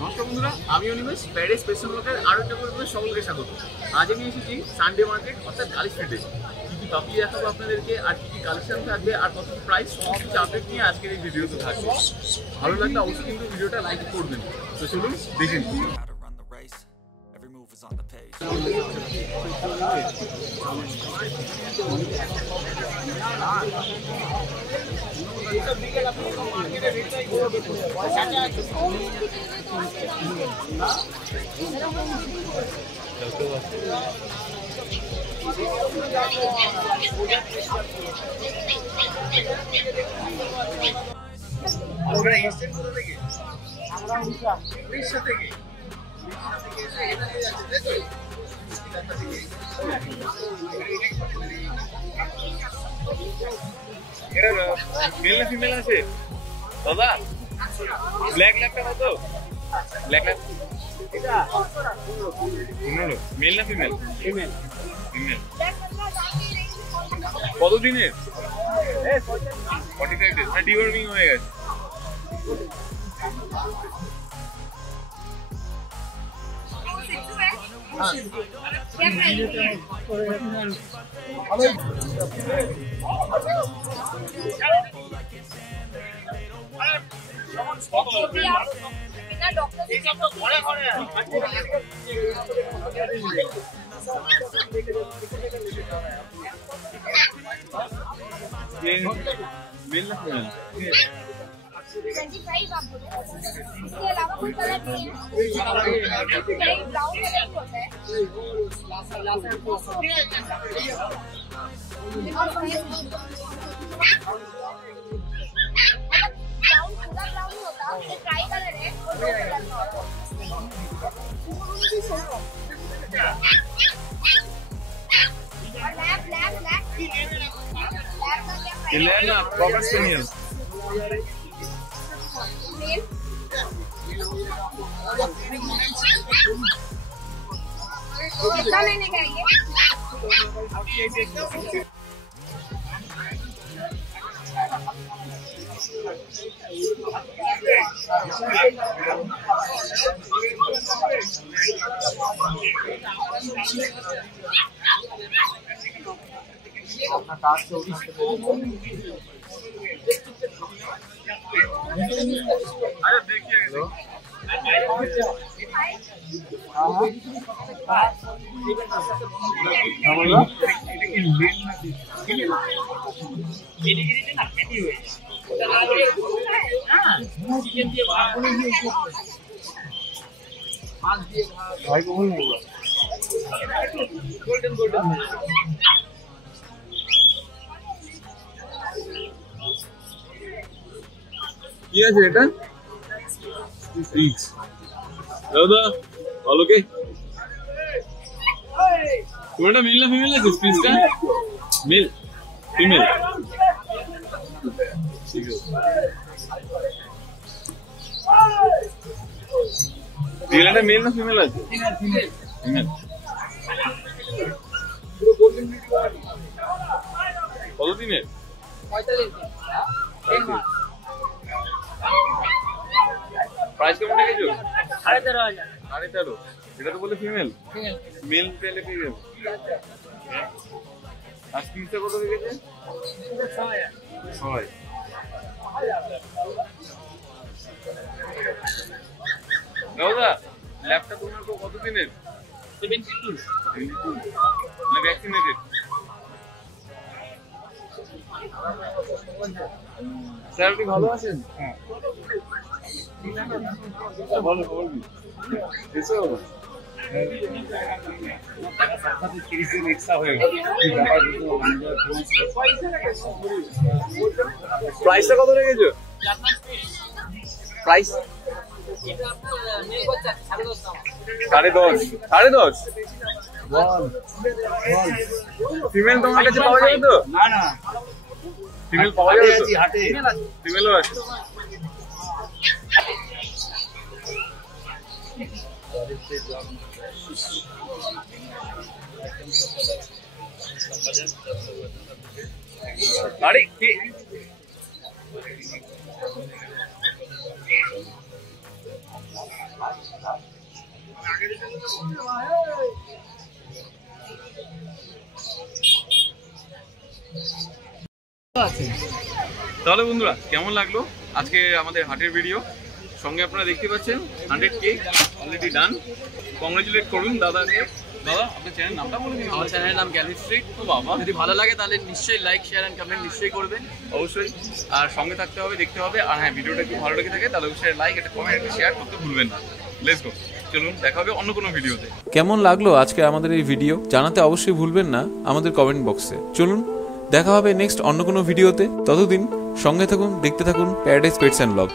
নমস্কার বন্ধুরা, আমি অনিমেষ প্যারিস ফ্যাশন ব্লগের আরও একটা পর্বে সকলকে স্বাগত। আজ আমি এসেছি সানডে মার্কেট অর্থাৎ কালী স্ট্রিটে। কী কী পাপি দেখাবো আপনাদেরকে, আর কী কী কালেকশন থাকবে, আর কত প্রাইস, সমস্ত কিছু আপডেট নিয়ে আজকের এই ভিডিওতে থাকবে। ভালো লাগলে অবশ্যই কিন্তু ভিডিওটা লাইক করবেন। তো চলুন দেখে নিন। আমরা ইনস্ট্যান্ট কোথা থেকে? আমরা উড়িষ্যা থেকে। মেল না ফিমেল আছে দাদা? ব্ল্যাক ল্যাপটা কত? ব্ল্যাক ল্যাপ এটা 15। মেল না ফিমেল? ফিমেল। ফিমেল। কত দিনের? 45 ডেজ। না ডিওয়ার্মিং হয়ে গেছে। मिल ना 25 आप बोले। इसके अलावा कोई कलर नहीं है? ब्राउन कलर ही होता है। ब्राउन पूरा ब्राउन ही होता, ये ट्राई कलर है और दो कलर का और black black black Elena, Cocker Spaniel. Male कितना लेने का है ये? अपना कार्ड 24 अरे देखिए गोल्डन गोल्डन কি আছে এটা? ফিক্স দাদা ভালো কে? তোমরা মেল না ফিমেল আছে? স্পিচটা মেল ফিমেল ঠিক আছে। দিলাটা মেল না ফিমেল আছে? Female female. কত দিনের? 45 দিন। प्राइस কেমন রেখেছো? 13,500। 13,500। এটা তো বলে ফিমেল। ফিমেল। মেল পেলে পেয়ে যাবে। আর স্পিচটা কত রেখেছে? 6,000। 6। দাদা ল্যাপটা তোমার কত দিনের? 72। 72 না ভ্যাকসিনেটেড? স্যার আপনি ভালো আছেন? হ্যাঁ ভালো বলবি এসো প্রাইসটা কত রেখেছো? প্রাইস 10.5 ফিমেল তোমার কাছে পাওয়া যাবে তো? না না ফিমেল পাওয়া যাবে তো? হাটে ফিমেলও আছে। আরে কি তাহলে বন্ধুরা কেমন লাগলো আজকে আমাদের হাটের ভিডিও? সঙ্গে আপনারা দেখতে পাচ্ছেন 100K অলরেডি ডান। কংগ্রেচুলেট করুন দাদাকে। দাদা আপনার চ্যানেল নামটা বলে দিন। আমার চ্যানেলের নাম গ্যালারি স্ট্রিট। তো বাবা, যদি ভালো লাগে তাহলে নিশ্চয়ই লাইক, শেয়ার এন্ড কমেন্ট নিশ্চয়ই করবেন। অবশ্যই। আর সঙ্গে থাকতে হবে, দেখতে হবে। আর হ্যাঁ, ভিডিওটা যদি ভালো লেগে থাকে তাহলে অবশ্যই লাইক, একটা কমেন্ট, একটা শেয়ার করতে ভুলবেন না। লেটস গো, চলুন দেখা হবে অন্য কোনো ভিডিওতে। কেমন লাগলো আজকে আমাদের এই ভিডিও জানাতে অবশ্যই ভুলবেন না আমাদের কমেন্ট বক্সে। চলুন দেখা হবে নেক্সট অন্য কোনো ভিডিওতে। ততদিন সঙ্গে থাকুন, দেখতে থাকুন প্যারাডাইস পেটস অ্যান্ড ব্লগ।